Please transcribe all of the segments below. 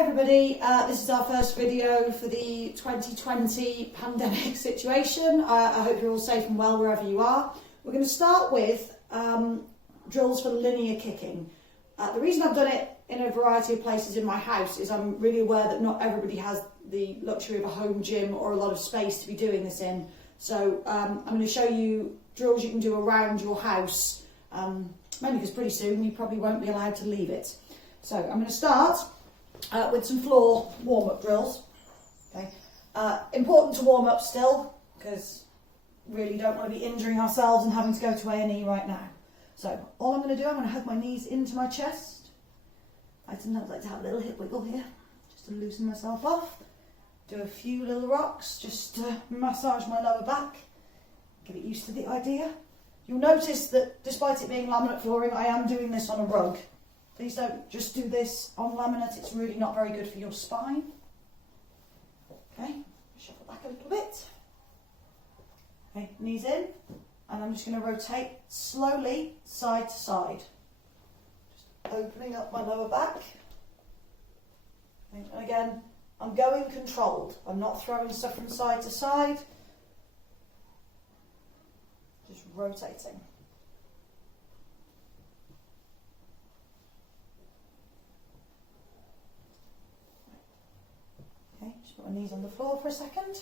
everybody, this is our first video for the 2020 pandemic situation. I hope you're all safe and well wherever you are. We're going to start with drills for linear kicking. The reason I've done it in a variety of places in my house is I'm really aware that not everybody has the luxury of a home gym or a lot of space to be doing this in. So I'm going to show you drills you can do around your house, mainly because pretty soon you probably won't be allowed to leave it. So I'm going to start with some floor warm-up drills. Okay. Important to warm up still, because really don't want to be injuring ourselves and having to go to A&E right now. So all I'm going to do, I'm going to hug my knees into my chest. I sometimes like to have a little hip wiggle here, just to loosen myself off. Do a few little rocks, just to massage my lower back, get it used to the idea. You'll notice that despite it being laminate flooring, I am doing this on a rug. Please don't just do this on laminate, it's really not very good for your spine. Okay, shuffle back a little bit. Okay, knees in, and I'm just going to rotate slowly side to side. Just opening up my lower back. Okay, and again, I'm going controlled. I'm not throwing stuff from side to side. Just rotating. Okay, just put my knees on the floor for a second.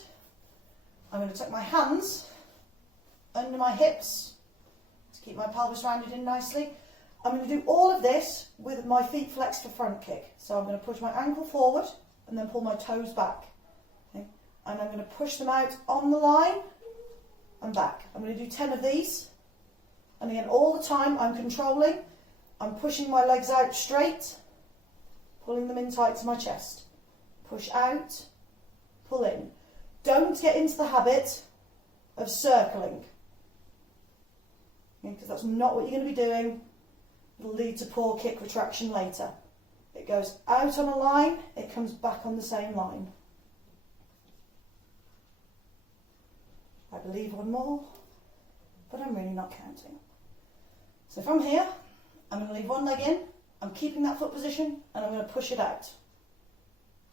I'm going to tuck my hands under my hips to keep my pelvis rounded in nicely. I'm going to do all of this with my feet flexed for front kick. So I'm going to push my ankle forward and then pull my toes back. Okay? And I'm going to push them out on the line and back. I'm going to do 10 of these. And again, all the time I'm controlling. I'm pushing my legs out straight, pulling them in tight to my chest. Push out, pull in. Don't get into the habit of circling, because that's not what you're going to be doing. It'll lead to poor kick retraction later. It goes out on a line, it comes back on the same line. I believe one more, but I'm really not counting. So from here, I'm going to leave one leg in, I'm keeping that foot position, and I'm going to push it out.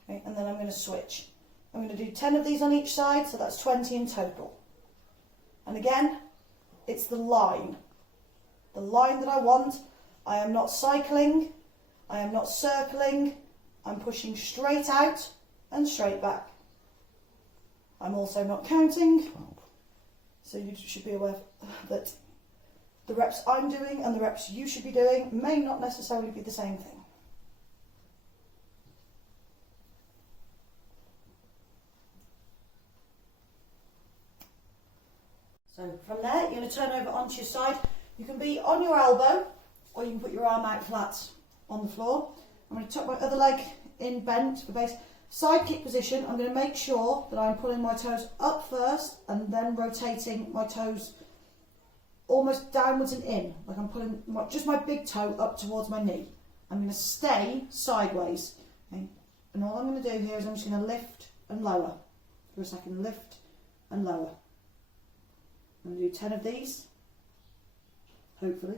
Okay, and then I'm going to switch. I'm going to do 10 of these on each side, so that's 20 in total. And again, it's the line that I want. I am not cycling, I am not circling, I'm pushing straight out and straight back. I'm also not counting, so you should be aware that the reps I'm doing and the reps you should be doing may not necessarily be the same thing. So from there, you're going to turn over onto your side. You can be on your elbow, or you can put your arm out flat on the floor. I'm going to tuck my other leg in bent for base. Side kick position, I'm going to make sure that I'm pulling my toes up first and then rotating my toes almost downwards and in. Like I'm pulling just my big toe up towards my knee. I'm going to stay sideways. Okay? And all I'm going to do here is I'm just going to lift and lower. For a second, lift and lower. I'm going to do 10 of these, hopefully.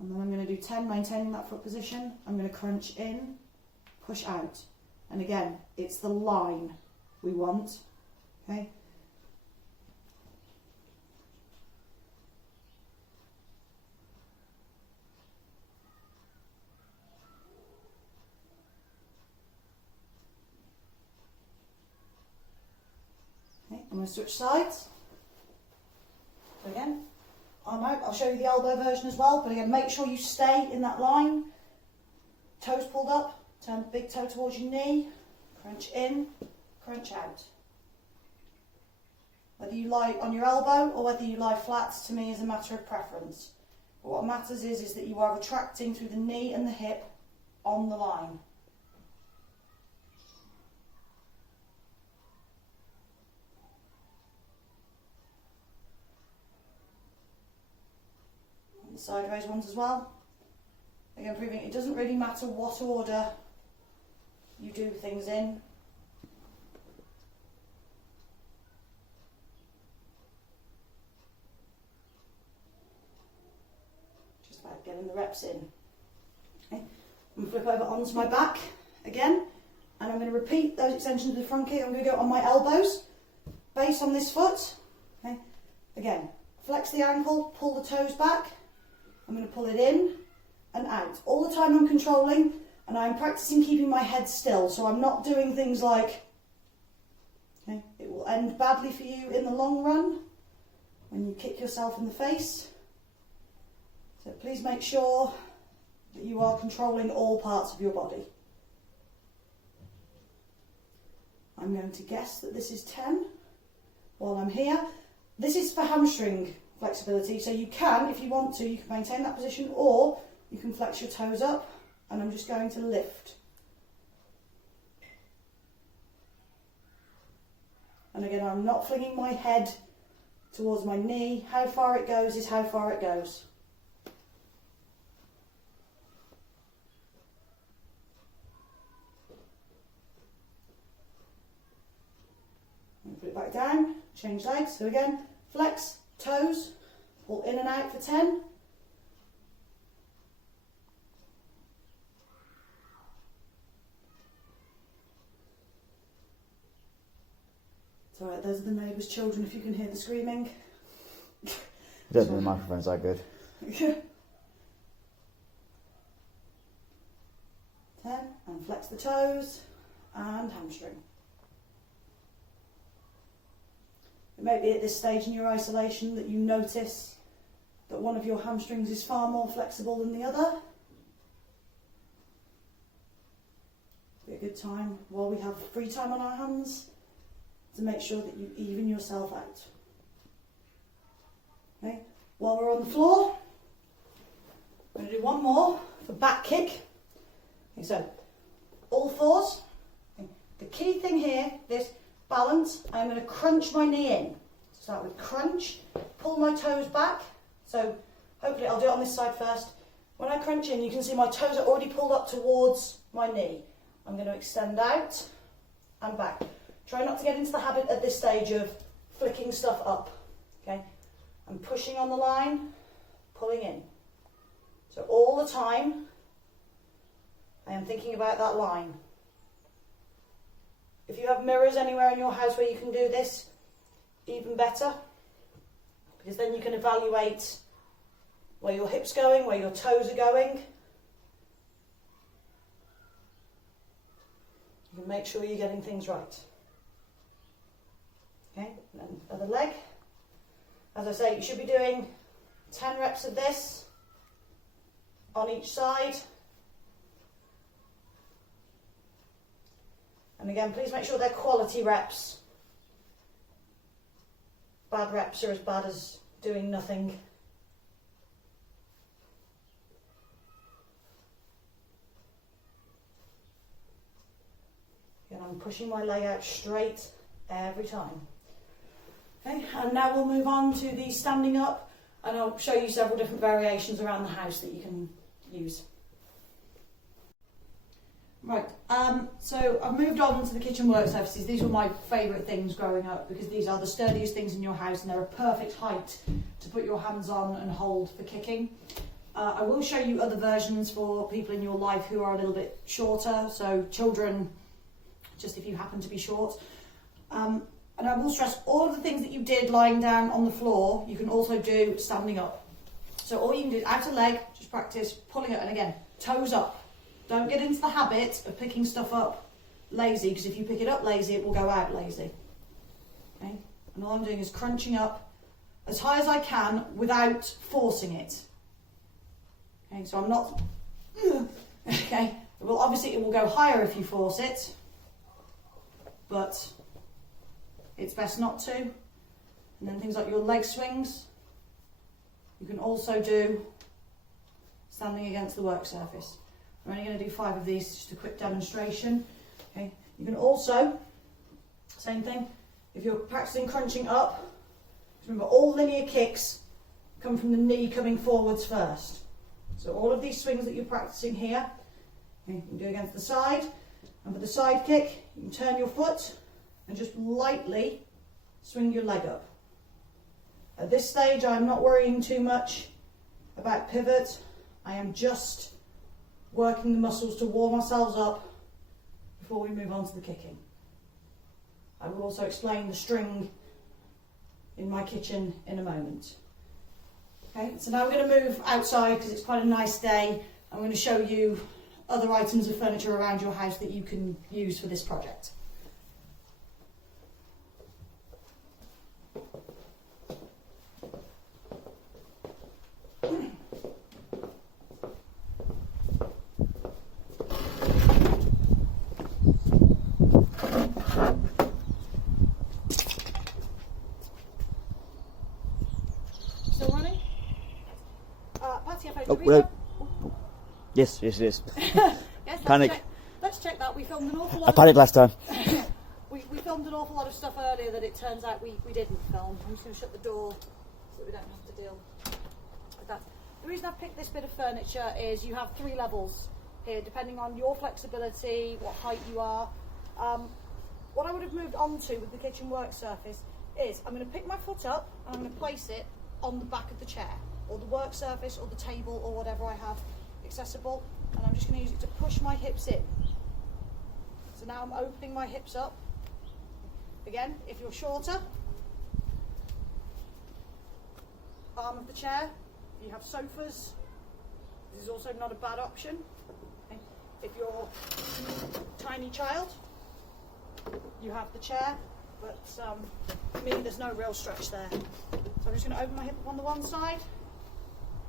And then I'm going to do 10, maintaining that foot position. I'm going to crunch in, push out. And again, it's the line we want, okay? I'm going to switch sides. So again, arm out. I'll show you the elbow version as well, but again, make sure you stay in that line. Toes pulled up, turn the big toe towards your knee, crunch in, crunch out. Whether you lie on your elbow or whether you lie flat, to me is a matter of preference. But what matters is that you are retracting through the knee and the hip on the line. The sideways ones as well. Again, proving it doesn't really matter what order you do things in. getting the reps in. Okay. I'm going to flip over onto my back again, and I'm going to repeat those extensions of the front kick. I'm going to go on my elbows, base on this foot. Okay. Again, flex the ankle, pull the toes back. I'm going to pull it in and out. All the time I'm controlling, and I'm practicing keeping my head still, so I'm not doing things like, okay, it will end badly for you in the long run when you kick yourself in the face. So please make sure that you are controlling all parts of your body. I'm going to guess that this is 10 while I'm here. This is for hamstring flexibility, so you can, if you want to, you can maintain that position, or you can flex your toes up, and I'm just going to lift. And again, I'm not flinging my head towards my knee. How far it goes is how far it goes. Put it back down, change legs. So again, flex, toes, pull in and out for 10. It's alright, those are the neighbours' children if you can hear the screaming. I don't think the microphone's that good. 10, and flex the toes, and hamstring. It may be at this stage in your isolation that you notice that one of your hamstrings is far more flexible than the other. Be a good time while we have free time on our hands to make sure that you even yourself out. Okay, while we're on the floor, I'm going to do one more for back kick. Okay, so all fours. Okay. The key thing here, this balance, I'm going to crunch my knee in. Start with crunch, pull my toes back. So hopefully I'll do it on this side first. When I crunch in, you can see my toes are already pulled up towards my knee. I'm going to extend out and back. Try not to get into the habit at this stage of flicking stuff up. Okay, I'm pushing on the line, pulling in. So all the time, I am thinking about that line. If you have mirrors anywhere in your house where you can do this, even better, because then you can evaluate where your hips going, where your toes are going. You can make sure you're getting things right. Okay, and then other leg. As I say, you should be doing 10 reps of this on each side. And again, please make sure they're quality reps. Bad reps are as bad as doing nothing. And I'm pushing my leg out straight every time. Okay, and now we'll move on to the standing up, and I'll show you several different variations around the house that you can use. Right, so I've moved on to the kitchen work surfaces. These were my favourite things growing up because these are the sturdiest things in your house and they're a perfect height to put your hands on and hold for kicking. I will show you other versions for people in your life who are a little bit shorter, so children, just if you happen to be short. And I will stress all of the things that you did lying down on the floor, you can also do standing up. So all you can do is outer leg, just practice pulling it, and again, toes up. Don't get into the habit of picking stuff up lazy, because if you pick it up lazy, it will go out lazy. Okay? And all I'm doing is crunching up as high as I can without forcing it. Okay, so I'm not, okay, well obviously it will go higher if you force it, but it's best not to. And then things like your leg swings, you can also do standing against the work surface. I'm only going to do 5 of these, just a quick demonstration. Okay, you can also, same thing, if you're practicing crunching up, remember all linear kicks come from the knee coming forwards first. So all of these swings that you're practicing here, okay, you can do against the side, and for the side kick, you can turn your foot and just lightly swing your leg up. At this stage, I'm not worrying too much about pivot I am just working the muscles to warm ourselves up before we move on to the kicking. I will also explain the string in my kitchen in a moment. Okay, so now we're going to move outside because it's quite a nice day. I'm going to show you other items of furniture around your house that you can use for this project. Still running? Patty, have I Oh, well, yes, yes, yes. Yes, Panic. Let's check that. We filmed an awful lot. I panicked last time. We filmed an awful lot of stuff earlier that it turns out we didn't film. I'm just going to shut the door so that we don't have to deal with that. The reason I've picked this bit of furniture is you have 3 levels here, depending on your flexibility, what height you are. What I would have moved on to with the kitchen work surface is I'm going to pick my foot up and I'm going to place it on the back of the chair, or the work surface, or the table, or whatever I have accessible, and I'm just going to use it to push my hips in. So now I'm opening my hips up. Again, if you're shorter, arm of the chair. If you have sofas, this is also not a bad option. Okay. If you're a tiny child, you have the chair, but for me there's no real stretch there. So I'm just going to open my hip up on the one side,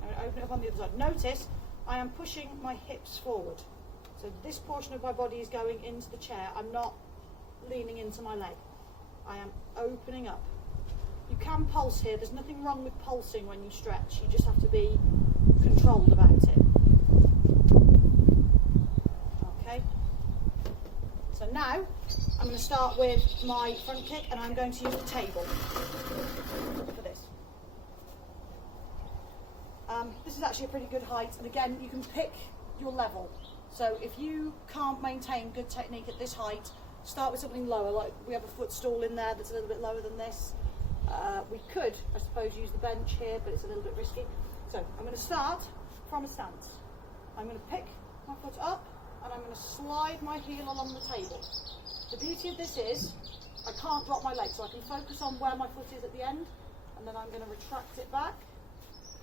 I'm going to open it up on the other side. Notice I am pushing my hips forward. So this portion of my body is going into the chair. I'm not leaning into my leg. I am opening up. You can pulse here. There's nothing wrong with pulsing when you stretch. You just have to be controlled about it. Okay. So now I'm going to start with my front kick, and I'm going to use the table for this. This is actually a pretty good height, and again, you can pick your level. So if you can't maintain good technique at this height, start with something lower. Like we have a footstool in there that's a little bit lower than this. We could, I suppose, use the bench here, but it's a little bit risky. So I'm going to start from a stance. I'm going to pick my foot up, and I'm going to slide my heel along the table. The beauty of this is I can't drop my leg, so I can focus on where my foot is at the end, and then I'm going to retract it back,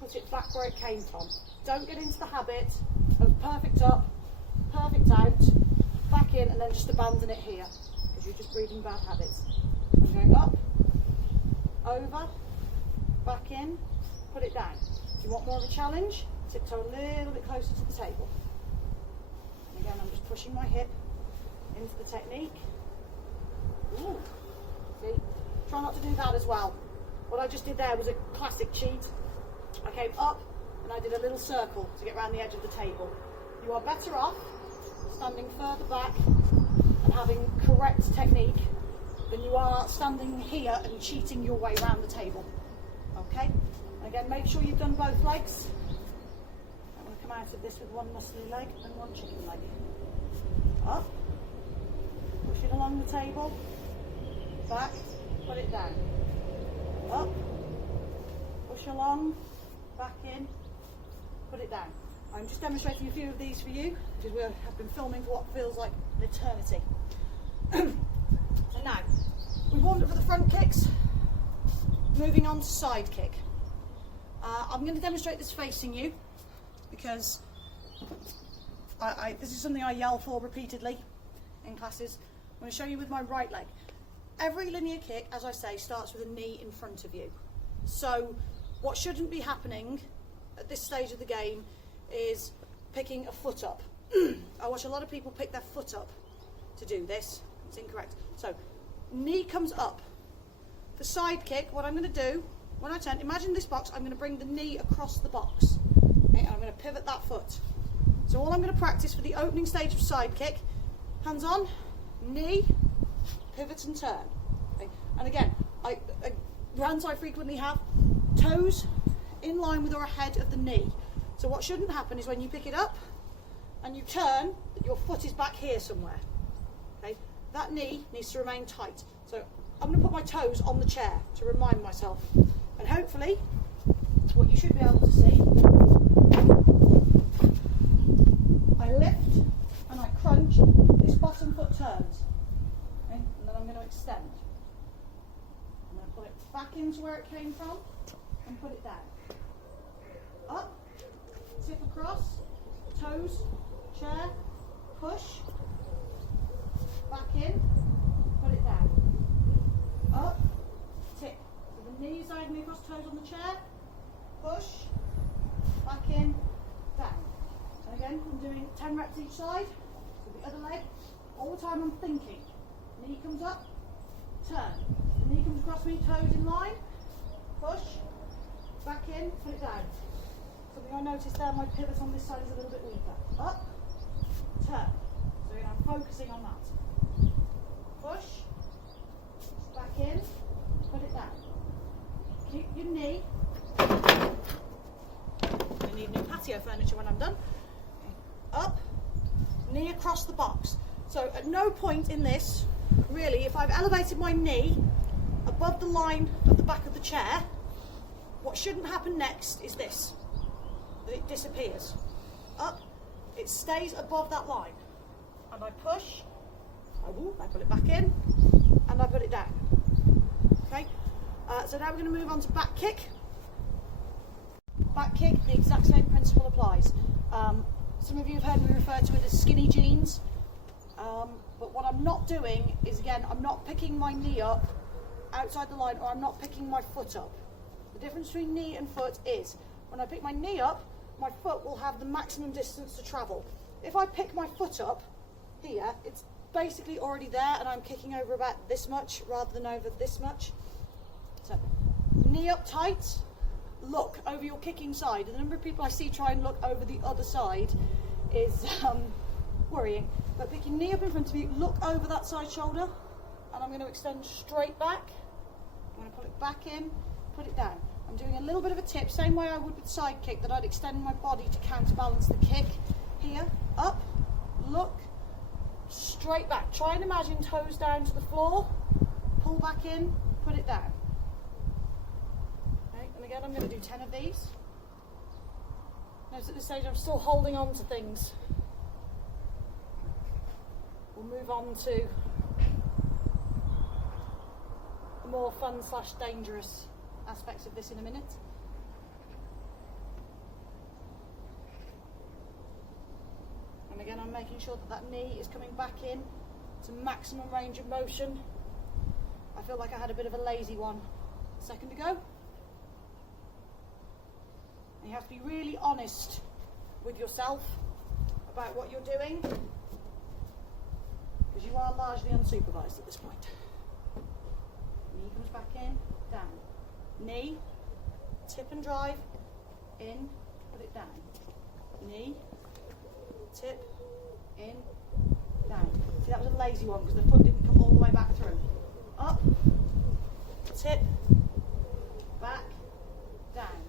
put it back where it came from. Don't get into the habit of perfect up, perfect out, back in, and then just abandon it here, because you're just breeding bad habits. I'm going up, over, back in, put it down. If you want more of a challenge, tiptoe a little bit closer to the table. And again, I'm just pushing my hip into the technique. Ooh. See? Try not to do that as well. What I just did there was a classic cheat. I came up and I did a little circle to get around the edge of the table. You are better off standing further back and having correct technique than you are standing here and cheating your way around the table. Okay? And again, make sure you've done both legs. I'm going to come out of this with one muscly leg and one chicken leg. Up, push it along the table, back, put it down. Up, push along, back in, put it down. I'm just demonstrating a few of these for you because we have been filming for what feels like an eternity. So now, we've warmed up for the front kicks, moving on to side kick. I'm going to demonstrate this facing you because this is something I yell for repeatedly in classes. I'm going to show you with my right leg. Every linear kick, as I say, starts with a knee in front of you. So what shouldn't be happening at this stage of the game is picking a foot up. I watch a lot of people pick their foot up to do this. It's incorrect. So knee comes up. For side kick, what I'm going to do, when I turn, imagine this box, I'm going to bring the knee across the box. Okay, and I'm going to pivot that foot. So all I'm going to practice for the opening stage of side kick, hands on, knee, pivot and turn. Okay. And again, runs I frequently have, toes in line with or ahead of the knee. So what shouldn't happen is when you pick it up and you turn, your foot is back here somewhere. Okay. That knee needs to remain tight. So I'm going to put my toes on the chair to remind myself. And hopefully, what you should be able to see bottom foot turns. Okay? And then I'm going to extend. I'm going to pull it back into where it came from and put it down. Up, tip across, toes, chair, push, back in, put it down. Up, tip. So the knees diagonally across, toes on the chair, push, back in, down. And again, I'm doing 10 reps each side. So the other leg, all the time I'm thinking. Knee comes up, turn. The knee comes across me, toes in line, push, back in, put it down. Something I noticed there, my pivot on this side is a little bit weaker. Up, turn. So again, I'm focusing on that. Push, back in, put it down. Keep your knee. I need new patio furniture when I'm done. Up, knee across the box. So at no point in this, really, if I've elevated my knee above the line of the back of the chair, what shouldn't happen next is this, that it disappears. Up, it stays above that line. And I push, I put it back in, and I put it down. Okay, so now we're going to move on to back kick. Back kick, the exact same principle applies. Some of you have heard me refer to it as skinny jeans, but what I'm not doing is, again, I'm not picking my knee up outside the line, or I'm not picking my foot up. The difference between knee and foot is, when I pick my knee up, my foot will have the maximum distance to travel. If I pick my foot up here, it's basically already there, and I'm kicking over about this much rather than over this much. So, knee up tight, look over your kicking side. And the number of people I see try and look over the other side is worrying. But pick your knee up in front of you, look over that side shoulder, and I'm going to extend straight back. I'm going to pull it back in, put it down. I'm doing a little bit of a tip, same way I would with side kick, that I'd extend my body to counterbalance the kick. Here, up, look, straight back. Try and imagine toes down to the floor, pull back in, put it down. Okay, and again, I'm going to do 10 of these. Notice at this stage I'm still holding on to things. We'll move on to the more fun / dangerous aspects of this in a minute. And again, I'm making sure that that knee is coming back in to maximum range of motion. I feel like I had a bit of a lazy one a second ago. And you have to be really honest with yourself about what you're doing, because you are largely unsupervised at this point. Knee comes back in, down. Knee, tip and drive, in, put it down. Knee, tip, in, down. See, that was a lazy one because the foot didn't come all the way back through. Up, tip, back, down.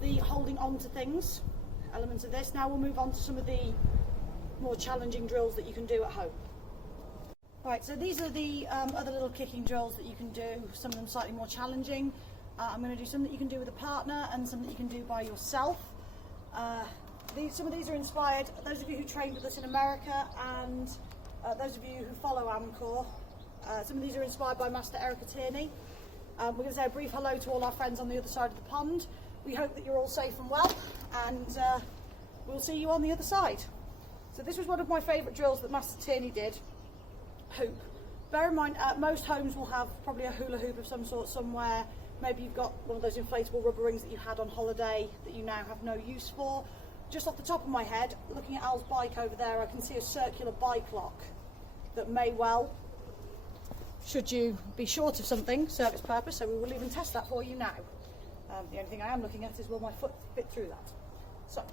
The holding on to things elements of this. Now we'll move on to some of the more challenging drills that you can do at home. Right, so these are the other little kicking drills that you can do, some of them slightly more challenging. I'm going to do some that you can do with a partner and some that you can do by yourself. Some of these are inspired, those of you who trained with us in America and those of you who follow AMCOR, some of these are inspired by Master Erica Tierney. We're going to say a brief hello to all our friends on the other side of the pond. We hope that you're all safe and well, and we'll see you on the other side. So this was one of my favourite drills that Master Tierney did, hoop. Bear in mind, most homes will have probably a hula hoop of some sort somewhere. Maybe you've got one of those inflatable rubber rings that you had on holiday that you now have no use for. Just off the top of my head, looking at Al's bike over there, I can see a circular bike lock that may well, should you be short of something, serve its purpose, so we will even test that for you now. The only thing I am looking at is will my foot fit through that. So,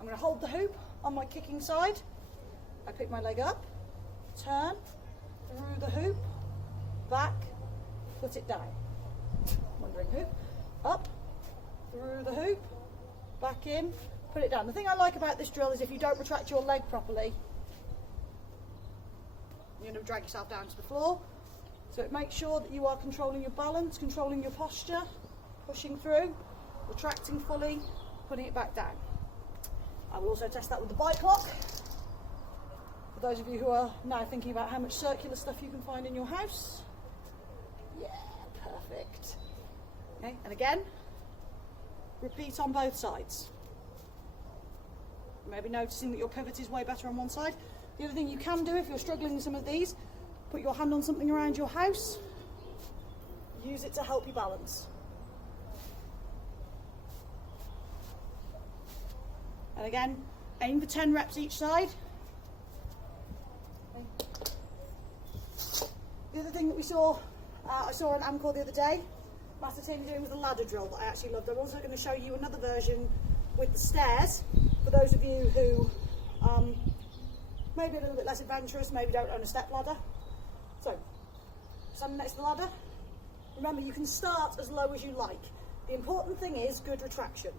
I'm going to hold the hoop on my kicking side. I pick my leg up, turn, through the hoop, back, put it down. Wandering hoop, up, through the hoop, back in, put it down. The thing I like about this drill is if you don't retract your leg properly, you're going to drag yourself down to the floor. So it makes sure that you are controlling your balance, controlling your posture, pushing through, retracting fully, putting it back down. I will also test that with the bike lock. For those of you who are now thinking about how much circular stuff you can find in your house. Yeah, perfect. Okay, and again, repeat on both sides. Maybe noticing that your pivot is way better on one side. The other thing you can do if you're struggling with some of these, put your hand on something around your house, use it to help you balance. And again, aim for 10 reps each side. Okay. The other thing that I saw on Amcor the other day, Master Tim doing with the ladder drill that I actually loved. I'm also going to show you another version with the stairs, for those of you who maybe a little bit less adventurous, maybe don't own a step ladder. So, standing next to the ladder, remember you can start as low as you like. The important thing is good retraction,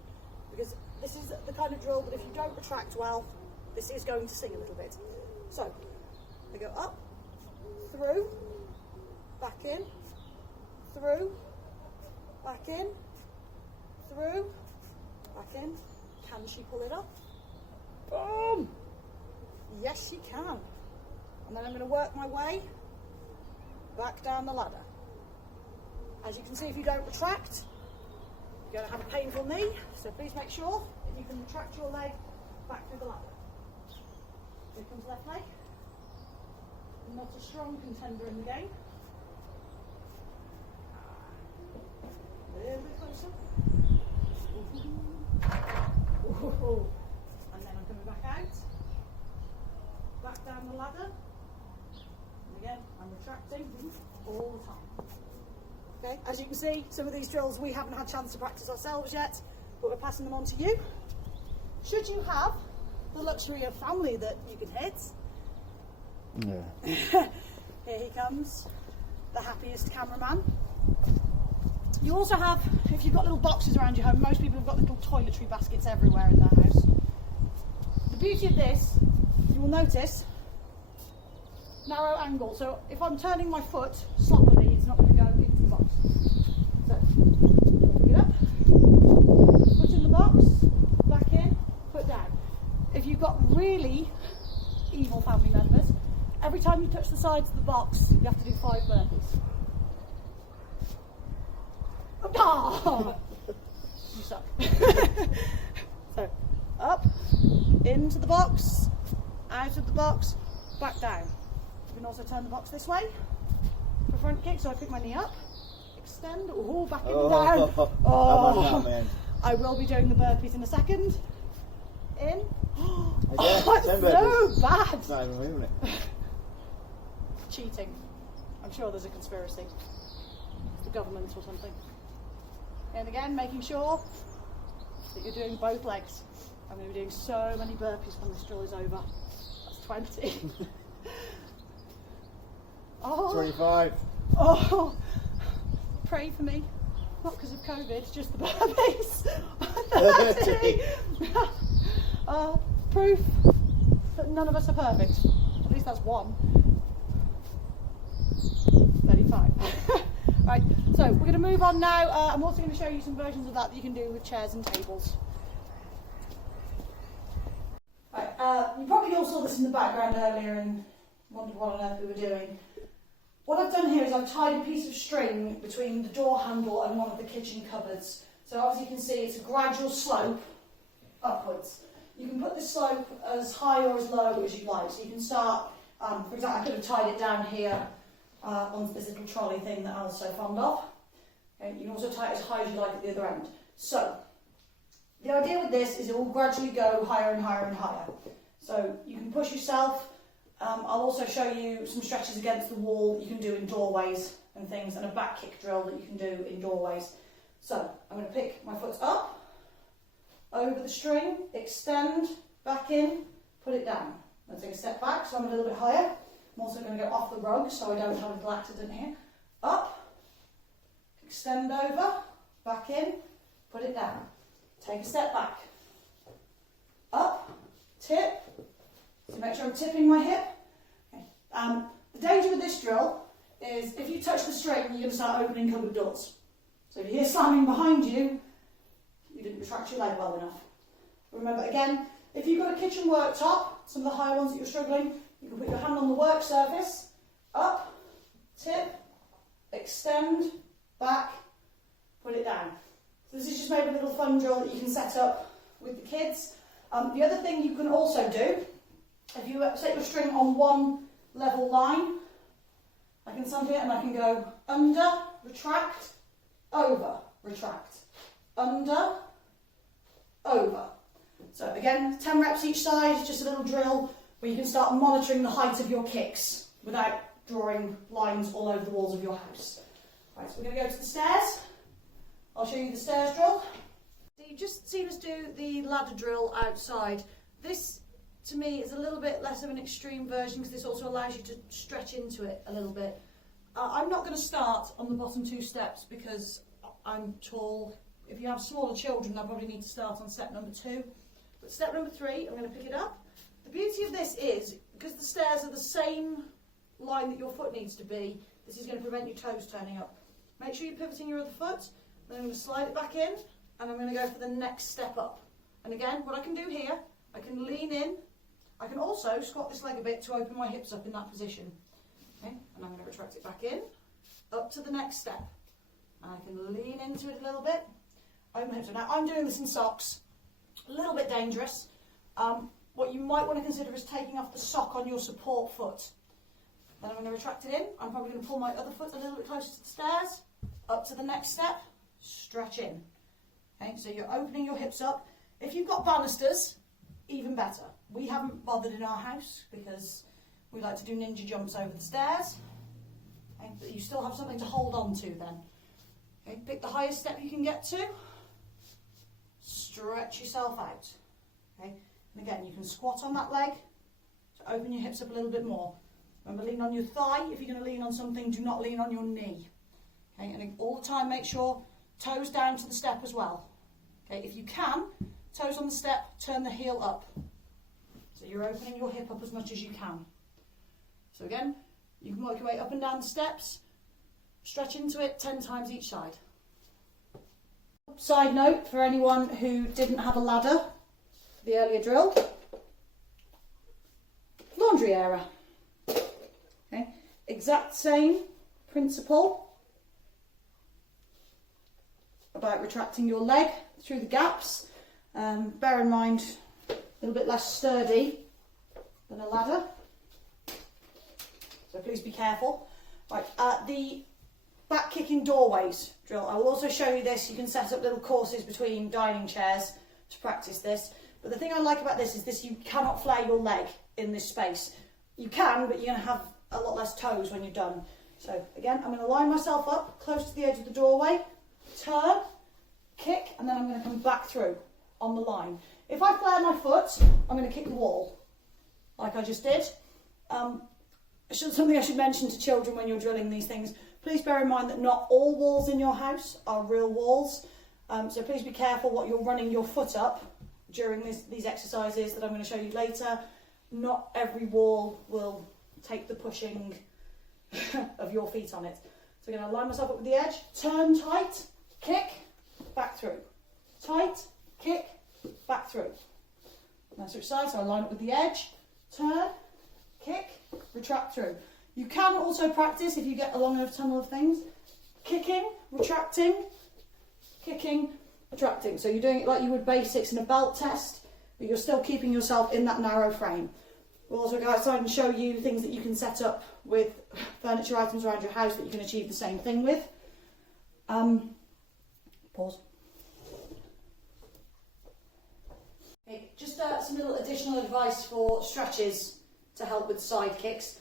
because this is the kind of drill that if you don't retract well, this is going to sing a little bit. So, we go up, through, back in, through, back in, through, back in. Can she pull it up? Boom! Yes, she can. And then I'm going to work my way back down the ladder. As you can see, if you don't retract, you're going to have a painful knee, so please make sure that you can retract your leg back through the ladder. Here comes left leg. Not a strong contender in the game. A little bit closer. Ooh. And then I'm coming back out. Back down the ladder. And again, I'm retracting all the time. Okay, as you can see, some of these drills we haven't had a chance to practice ourselves yet, but we're passing them on to you. Should you have the luxury of family that you can hit, Yeah. here he comes, the happiest cameraman. You also have, if you've got little boxes around your home, most people have got little toiletry baskets everywhere in their house. The beauty of this, you will notice, narrow angle. So if I'm turning my foot sloppily, it's not going to go into the box. So, pick it up, put in the box, back in, put down. If you've got really evil family members, every time you touch the sides of the box, you have to do 5 burpees. Oh, you suck. So, up, into the box, out of the box, back down. You can also turn the box this way for front kick. So I pick my knee up, extend, back in and down. Oh, man. I will be doing the burpees in a second. In. Yeah, That's so bad. It's not even moving it. Cheating. I'm sure there's a conspiracy. The government or something. And again, making sure that you're doing both legs. I'm going to be doing so many burpees when this drill is over. That's 20. Oh. 25. Oh. Pray for me. Not because of COVID, just the burpees. 30. Proof that none of us are perfect. At least that's one. 35. Right, so we're going to move on now. I'm also going to show you some versions of that you can do with chairs and tables. Right, you probably all saw this in the background earlier and wondered what on earth we were doing. What I've done here is I've tied a piece of string between the door handle and one of the kitchen cupboards. So as you can see, it's a gradual slope upwards. You can put this slope as high or as low as you like. So you can start, for example, I could have tied it down here onto this little trolley thing that I was so fond of. Okay, you can also tie it as high as you like at the other end. So, the idea with this is it will gradually go higher and higher and higher. So, you can push yourself. I'll also show you some stretches against the wall that you can do in doorways and things, and a back kick drill that you can do in doorways. So, I'm going to pick my foot up, over the string, extend, back in, put it down. I'll take a step back so I'm a little bit higher. I'm also going to go off the rug so I don't have a little accident here. Up, extend over, back in, put it down. Take a step back. up, tip. So make sure I'm tipping my hip. Okay. The danger with this drill is if you touch the string, you're going to start opening cupboard doors. So if you hear slamming behind you, you didn't retract your leg well enough. Remember again, if you've got a kitchen worktop, some of the higher ones that you're struggling, you can put your hand on the work surface, up, tip, extend, back, put it down. So this is just maybe a little fun drill that you can set up with the kids. The other thing you can also do, if you set your string on one level line, I can stand here and I can go under, retract, over, retract, under, over. So again, 10 reps each side, just a little drill where you can start monitoring the height of your kicks without drawing lines all over the walls of your house. Right, so we're going to go to the stairs. I'll show you the stairs drill. So you've just seen us do the ladder drill outside. This, to me, is a little bit less of an extreme version because this also allows you to stretch into it a little bit. I'm not going to start on the bottom 2 steps because I'm tall. If you have smaller children, I probably need to start on step number 2. But step number 3, I'm going to pick it up. The beauty of this is, because the stairs are the same line that your foot needs to be, this is going to prevent your toes turning up. Make sure you're pivoting your other foot. Then I'm going to slide it back in, and I'm going to go for the next step up. And again, what I can do here, I can lean in. I can also squat this leg a bit to open my hips up in that position. Okay, and I'm going to retract it back in, up to the next step. And I can lean into it a little bit. Open my hips up. Now I'm doing this in socks. A little bit dangerous. What you might want to consider is taking off the sock on your support foot. Then I'm going to retract it in. I'm probably going to pull my other foot a little bit closer to the stairs, up to the next step, stretch in. Okay, so you're opening your hips up. If you've got banisters, even better. We haven't bothered in our house because we like to do ninja jumps over the stairs. Okay, but you still have something to hold on to then. Okay, pick the highest step you can get to. Stretch yourself out. Okay, and again, you can squat on that leg to open your hips up a little bit more. Remember, lean on your thigh. If you're going to lean on something, do not lean on your knee. Okay, and all the time, make sure toes down to the step as well. Okay, if you can, toes on the step, turn the heel up. So you're opening your hip up as much as you can. So again, you can work your way up and down the steps, stretch into it 10 times each side. Side note for anyone who didn't have a ladder for the earlier drill, laundry area. Okay, exact same principle about retracting your leg through the gaps. Bear in mind, a little bit less sturdy than a ladder, so please be careful. Right, the back kicking doorways drill. I will also show you this. You can set up little courses between dining chairs to practice this. But the thing I like about this is this: you cannot flare your leg in this space. You can, but you're going to have a lot less toes when you're done. So again, I'm going to line myself up close to the edge of the doorway, turn, kick, and then I'm going to come back through on the line. If I flare my foot, I'm going to kick the wall, like I just did. Something I should mention to children when you're drilling these things, please bear in mind that not all walls in your house are real walls. So please be careful what you're running your foot up during these exercises that I'm going to show you later. Not every wall will take the pushing of your feet on it. So I'm going to line myself up with the edge, turn tight, kick, back through. Tight, kick, back through. Now switch sides, so I line up with the edge, turn, kick, retract through. You can also practice, if you get a long enough tunnel of things, kicking, retracting, kicking, retracting. So you're doing it like you would basics in a belt test, but you're still keeping yourself in that narrow frame. We'll also go outside and show you things that you can set up with furniture items around your house that you can achieve the same thing with. Pause. Okay, just some little additional advice for stretches to help with side kicks.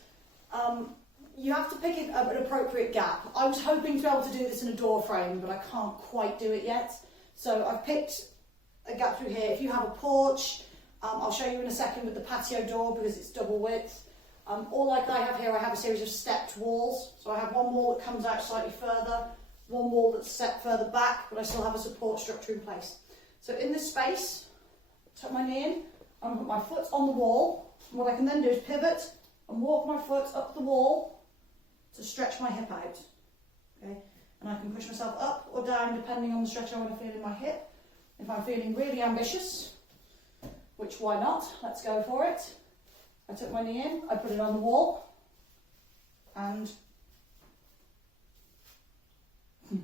You have to pick an appropriate gap. I was hoping to be able to do this in a door frame, but I can't quite do it yet. So I've picked a gap through here. If you have a porch, I'll show you in a second with the patio door because it's double width. Or like I have here, I have a series of stepped walls. So I have one wall that comes out slightly further, one wall that's set further back, but I still have a support structure in place. So in this space, tuck my knee in, I'm going to put my foot on the wall. And what I can then do is pivot and walk my foot up the wall to stretch my hip out. Okay? And I can push myself up or down depending on the stretch I want to feel in my hip. If I'm feeling really ambitious, which why not? Let's go for it. I took my knee in, I put it on the wall, and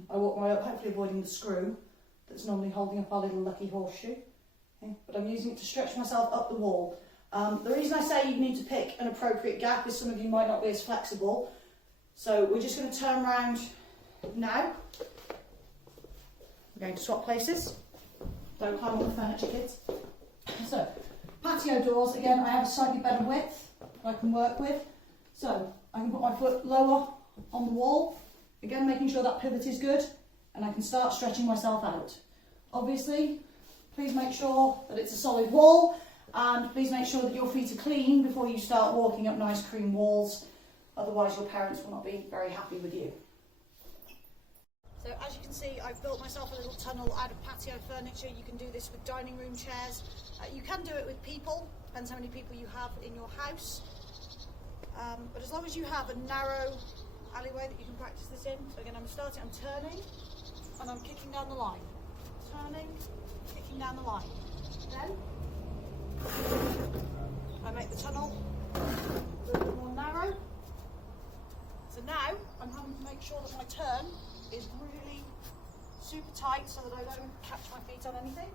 I walk my way up, hopefully avoiding the screw that's normally holding up our little lucky horseshoe. Okay? But I'm using it to stretch myself up the wall. The reason I say you need to pick an appropriate gap is some of you might not be as flexible. So we're just going to turn around now. We're going to swap places. Don't climb on the furniture, kids. So, patio doors, again, I have a slightly better width that I can work with. So, I can put my foot lower on the wall. Again, making sure that pivot is good. And I can start stretching myself out. Obviously, please make sure that it's a solid wall. And please make sure that your feet are clean before you start walking up nice cream walls. Otherwise, your parents will not be very happy with you. So as you can see, I've built myself a little tunnel out of patio furniture. You can do this with dining room chairs. You can do it with people, depends how many people you have in your house. But as long as you have a narrow alleyway that you can practice this in. So again, I'm turning, and I'm kicking down the line. Turning, kicking down the line. Then, I make the tunnel a little bit more narrow. So now, I'm having to make sure that my turn is really super tight so that I don't catch my feet on anything.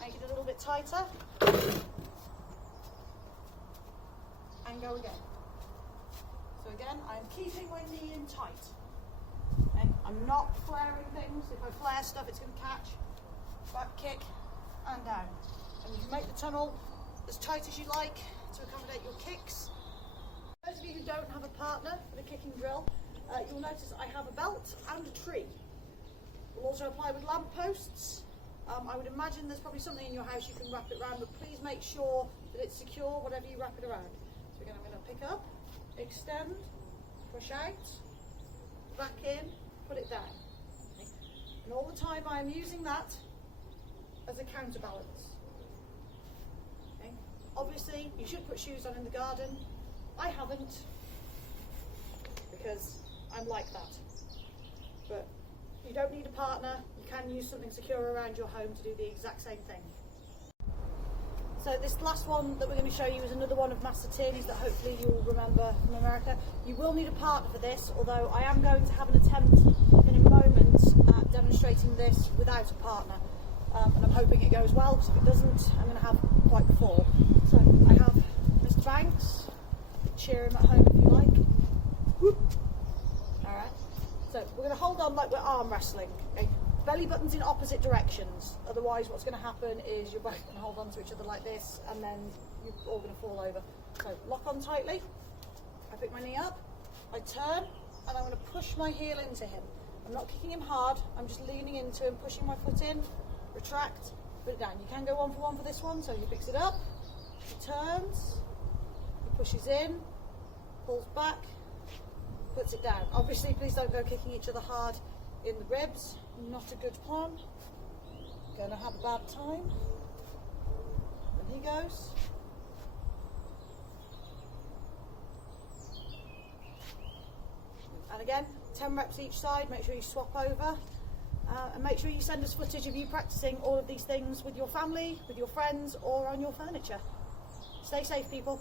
Make it a little bit tighter. And go again. So again, I'm keeping my knee in tight. Okay? I'm not flaring things. If I flare stuff, it's going to catch. Back kick and down. And you can make the tunnel as tight as you like to accommodate your kicks. Those of you who don't have a partner for the kicking drill, you'll notice I have a belt and a tree. We'll also apply with lamp posts. I would imagine there's probably something in your house you can wrap it around, but please make sure that it's secure whatever you wrap it around. So again, I'm going to pick up, extend, push out, back in, put it down. Okay. And all the time I am using that as a counterbalance. Okay. Obviously, you should put shoes on in the garden. I haven't, because I'm like that. But you don't need a partner. You can use something secure around your home to do the exact same thing. So this last one that we're going to show you is another one of Master Tierney's that hopefully you'll remember from America. You will need a partner for this, although I am going to have an attempt in a moment at demonstrating this without a partner. And I'm hoping it goes well, because if it doesn't, I'm going to have quite the fall. So I have Mr. Banks. Cheer him at home if you like. Whoop. Alright, so we're going to hold on like we're arm wrestling. Okay? Belly buttons in opposite directions, otherwise what's going to happen is you're both going to hold on to each other like this, and then you're all going to fall over. So lock on tightly, I pick my knee up, I turn, and I'm going to push my heel into him. I'm not kicking him hard, I'm just leaning into him, pushing my foot in, retract, put it down. You can go 1 for 1 for this one, so he picks it up, he turns, he pushes in, pulls back, puts it down. Obviously, please don't go kicking each other hard in the ribs. Not a good plan. Gonna have a bad time. And he goes. And again, 10 reps each side. Make sure you swap over. And make sure you send us footage of you practicing all of these things with your family, with your friends, or on your furniture. Stay safe, people.